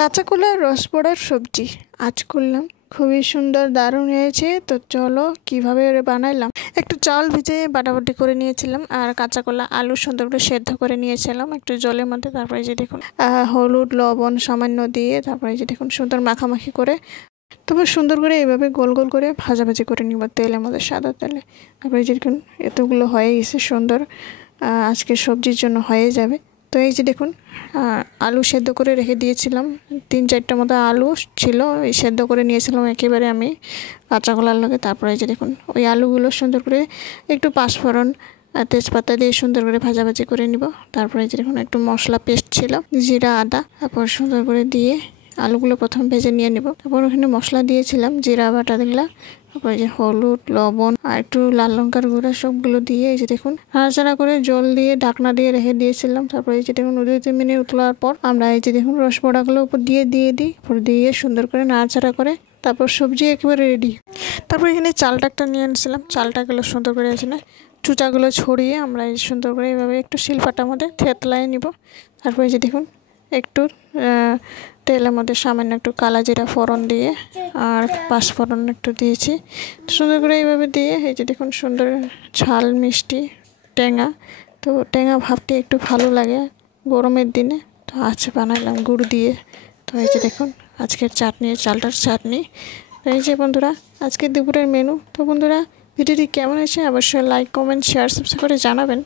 কাঁচা কলার রস বড়ার সবজি আজ করলাম, খুবই সুন্দর দারুণ হয়েছে। তো চলো কিভাবে বানাইলাম। একটু চাল ভিজে বাটাবাটি করে নিয়েছিলাম আর কাঁচা কলা আলু সুন্দর করে সেদ্ধ করে নিয়েছিলাম একটু জলের মধ্যে। তারপরে যে দেখুন হলুদ লবণ সামান্য দিয়ে তারপরে যে দেখুন সুন্দর মাখামাখি করে তারপর সুন্দর করে এইভাবে গোল গোল করে ভাজাভাজি করে নিব তেলের মধ্যে, সাদা তেলে। তারপরে যে দেখুন এতগুলো হয়ে গেছে সুন্দর, আজকে সবজির জন্য হয়ে যাবে। তো এই যে দেখুন আলু সেদ্ধ করে রেখে দিয়েছিলাম, 3-4টা মতো আলু ছিল, এই সেদ্ধ করে নিয়েছিলাম একেবারে আমি কাঁচা কলার লগে। তারপরে এই যে দেখুন ওই আলুগুলো সুন্দর করে একটু পাঁচফোড়ন আর তেজপাতা দিয়ে সুন্দর করে ভাজাভাজি করে নিব। তারপরে এই যে দেখুন একটু মশলা পেস্ট ছিল, জিরা আদা, তারপর সুন্দর করে দিয়ে আলুগুলো প্রথম ভেজে নিয়ে নিব। তারপর ওখানে মশলা দিয়েছিলাম জিরা বাটা দিলাম, তারপরে যে হলুদ লবণ আর একটু লাল লঙ্কার গুঁড়া সবগুলো দিয়ে এই যে দেখুন নাড়াচাড়া করে জল দিয়ে ঢাকনা দিয়ে রেখে দিয়েছিলাম। তারপরে এই যে দেখুন 2-3 মিনিট উতলার পর আমরা এই যে দেখুন রস বড়াগুলো উপর দিয়ে দিই, উপর দিয়ে সুন্দর করে নাড়াচাড়া করে তারপর সবজি একেবারে রেডি। তারপর এখানে চালটা একটা নিয়ে এনেছিলাম, চালটাগুলো সুন্দর করে এখানে চুচাগুলো ছড়িয়ে আমরা এই সুন্দর করে এইভাবে একটু শিলপাটার মধ্যে থেতলায় নিব। তারপরে এই যে দেখুন একটু তেলের মধ্যে সামান্য একটু কালা জিরা ফোড়ন দিয়ে আর পাঁচফোড়ন একটু দিয়েছি, সুন্দর করে এইভাবে দিয়ে এই যে দেখুন সুন্দর ঝাল মিষ্টি টেঙা। তো টেঙা ভাবটি একটু ভালো লাগে গরমের দিনে, তো আজ বানালাম গুড় দিয়ে। তো এই যে দেখুন আজকের চাটনি, চালটার চাটনি। তো এই যে বন্ধুরা আজকের দুপুরের মেনু। তো বন্ধুরা ভিডিওটি কেমন হয়েছে অবশ্যই লাইক কমেন্ট শেয়ার সাবস্ক্রাইব করে জানাবেন।